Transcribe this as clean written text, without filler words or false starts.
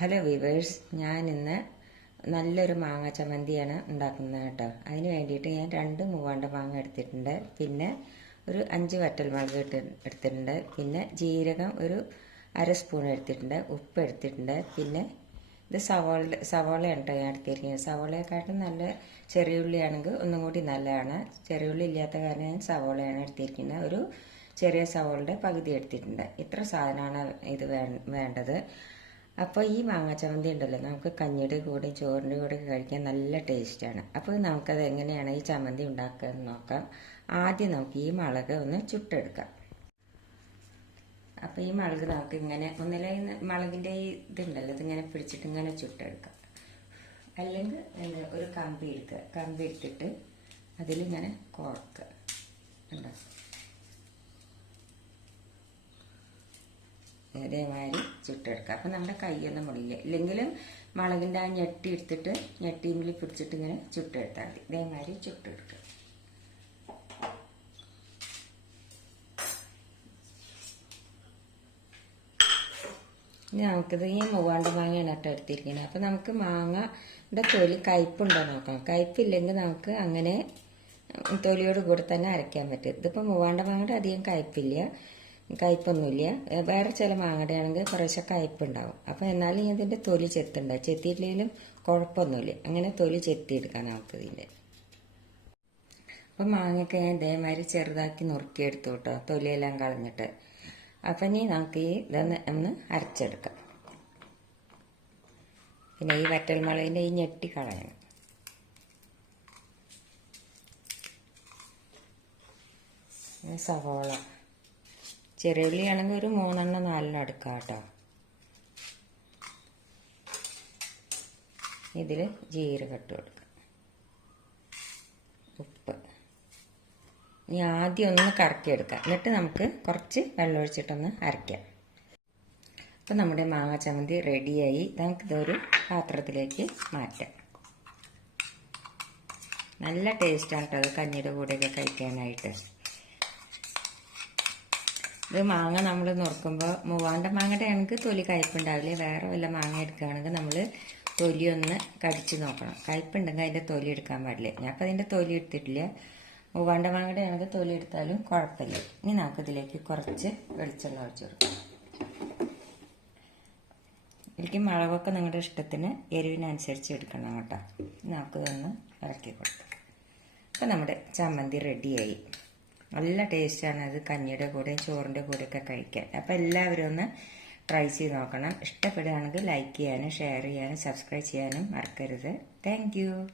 Hello weavers, ഞാൻ ഇന്ന് നല്ലൊരു മാങ്ങ ചമ്മന്തിയാണ് ഉണ്ടാക്കുന്നത് കേട്ടോ. അതിന് വേണ്ടിയിട്ട് ഞാൻ 2 മൂവാണ്ട മാങ്ങ എടുത്തിട്ടുണ്ട്, പിന്നെ ഒരു 5 വറ്റൽമുളക് എടുത്തിട്ടുണ്ട്, പിന്നെ ജീരകം ഒരു 1/2 സ്പൂൺ എടുത്തിട്ടുണ്ട്, ഉപ്പ് എടുത്തിട്ടുണ്ട്, പിന്നെ ഇത് സവോളയാണ് കേട്ടോ ഞാൻ എടുത്തിരിക്കുന്നത്. സവോളയെക്കാട്ടും നല്ല ചെറിയ ഉള്ളിയാണെങ്കിൽ ഒന്നും കൂടി നല്ലതാണ്. ചെറിയ ഉള്ളി ഇല്ലാത്ത കാരണം ഞാൻ സവോളയാണ് എടുത്തിരിക്കുന്നത്. ഒരു ചെറിയ സവോളയുടെ പകുതി എടുത്തിട്ടുണ്ട്. ഇത്ര സാധനമാണ് ഇത് വേണ്ടത്. അപ്പോൾ ഈ മാങ്ങ ചമ്മന്തി ഉണ്ടല്ലോ, നമുക്ക് കഞ്ഞിയുടെ കൂടെ ചോറിൻ്റെ കൂടെ കഴിക്കാൻ നല്ല ടേസ്റ്റാണ്. അപ്പോൾ നമുക്കത് എങ്ങനെയാണ് ഈ ചമ്മന്തി ഉണ്ടാക്കുക എന്ന് നോക്കാം. ആദ്യം നമുക്ക് ഈ മുളക് ഒന്ന് ചുട്ടെടുക്കാം. അപ്പോൾ ഈ മുളക് നമുക്ക് ഇങ്ങനെ ഒന്നിലെ മുളകിൻ്റെ ഈ ഇതുണ്ടല്ലോ, ഇതിങ്ങനെ പിടിച്ചിട്ട് ഇങ്ങനെ ചുട്ടെടുക്കാം. അല്ലെങ്കിൽ ഒരു കമ്പി എടുക്കുക. കമ്പി എടുത്തിട്ട് അതിലിങ്ങനെ കോർക്കുക. ഉണ്ടോ, ഇതേമാതിരി ചുട്ടെടുക്കുക. അപ്പം നമ്മുടെ കൈയൊന്നും മുടിയില്ല. ഇല്ലെങ്കിലും മുളകിൻ്റെ ആ ഞെട്ടി എടുത്തിട്ട് ഞെട്ടിയിൽ പിടിച്ചിട്ട് ഇങ്ങനെ ചുട്ടെടുത്താൽ മതി. ഇതേമാതിരി ചുട്ടെടുക്കുക. ഇനി നമുക്കിത് ഈ മൂവാണ്ട മാങ്ങയാണ് കേട്ടോ എടുത്തിരിക്കുന്നത്. അപ്പം നമുക്ക് മാങ്ങയുടെ തൊലി കയ്പുണ്ടോ നോക്കാം. കയ്പില്ലെങ്കിൽ നമുക്ക് അങ്ങനെ തൊലിയോട് കൂടെ തന്നെ അരയ്ക്കാൻ പറ്റും. ഇതിപ്പോൾ മൂവാണ്ട മാങ്ങയുടെ അധികം കയ്പൊന്നുമില്ല. വേറെ ചില മാങ്ങയുടെ ആണെങ്കിൽ കുറേശ്ശെ കയ്പുണ്ടാവും. അപ്പം എന്നാലും ഇതിൻ്റെ തൊലി ചെത്തുണ്ടാവും. ചെത്തിയില്ലെങ്കിലും കുഴപ്പമൊന്നുമില്ല. അങ്ങനെ തൊലി ചെത്തിയെടുക്കാം നമുക്കിതിൻ്റെ. അപ്പം മാങ്ങയൊക്കെ ഞാൻ ഇതേമാതിരി ചെറുതാക്കി നുറുക്കിയെടുത്തു കേട്ടോ, തൊലിയെല്ലാം കളഞ്ഞിട്ട്. അപ്പം ഇനി നമുക്ക് ഒന്ന് അരച്ചെടുക്കാം. പിന്നെ ഈ വറ്റൽമുളകിൻ്റെ ഈ ഞെട്ടി കളയണം. സവോള ചെറിയ ഉള്ളിയാണെങ്കിൽ ഒരു 3-4 എടുക്കാം കേട്ടോ. ഇതിൽ ജീരകം ഇട്ട് കൊടുക്കാം, ഉപ്പ്. ഇനി ആദ്യം ഒന്ന് കറക്കിയെടുക്കാം, എന്നിട്ട് നമുക്ക് കുറച്ച് വെള്ളം ഒഴിച്ചിട്ടൊന്ന് അരയ്ക്കാം. അപ്പം നമ്മുടെ മാങ്ങ ചമ്മന്തി റെഡിയായി. നമുക്കിതൊരു പാത്രത്തിലേക്ക് മാറ്റാം. നല്ല ടേസ്റ്റാണ് കേട്ടോ അത് കഞ്ഞിയുടെ കൂടെയൊക്കെ കഴിക്കാനായിട്ട്. ഇത് മാങ്ങ നമ്മൾ നുറുക്കുമ്പോൾ മൂവാണ്ട മാങ്ങയുടെ ആണെങ്കിൽ തൊലി കയ്പുണ്ടാവില്ല. വേറെ വല്ല മാങ്ങ എടുക്കുകയാണെങ്കിൽ നമ്മൾ തൊലി ഒന്ന് കടിച്ച് നോക്കണം. കയ്പുണ്ടെങ്കിൽ അതിൻ്റെ തൊലി എടുക്കാൻ പാടില്ല. ഞാൻ അപ്പോൾ അതിൻ്റെ തൊലി എടുത്തിട്ടില്ല. മൂവാണ്ട മാങ്ങയുടെ ആണെങ്കിൽ തൊലി എടുത്താലും കുഴപ്പമില്ല. ഇനി നമുക്കിതിലേക്ക് കുറച്ച് വെളിച്ചെണ്ണ ഒഴിച്ച് കൊടുക്കാം. ഇതിലേക്ക് മുളകൊക്കെ നിങ്ങളുടെ ഇഷ്ടത്തിന് എരിവിനനുസരിച്ച് എടുക്കണം കേട്ടോ. നമുക്കിതൊന്ന് ഇറക്കി കൊടുക്കാം. അപ്പോൾ നമ്മുടെ ചമ്മന്തി റെഡിയായി. നല്ല ടേസ്റ്റാണ് അത് കഞ്ഞിയുടെ കൂടെയും ചോറിൻ്റെ കൂടെയൊക്കെ കഴിക്കാൻ. അപ്പോൾ എല്ലാവരും ഒന്ന് ട്രൈ ചെയ്ത് നോക്കണം. ഇഷ്ടപ്പെടുകയാണെങ്കിൽ ലൈക്ക് ചെയ്യാനും ഷെയർ ചെയ്യാനും സബ്സ്ക്രൈബ് ചെയ്യാനും മറക്കരുത്. താങ്ക്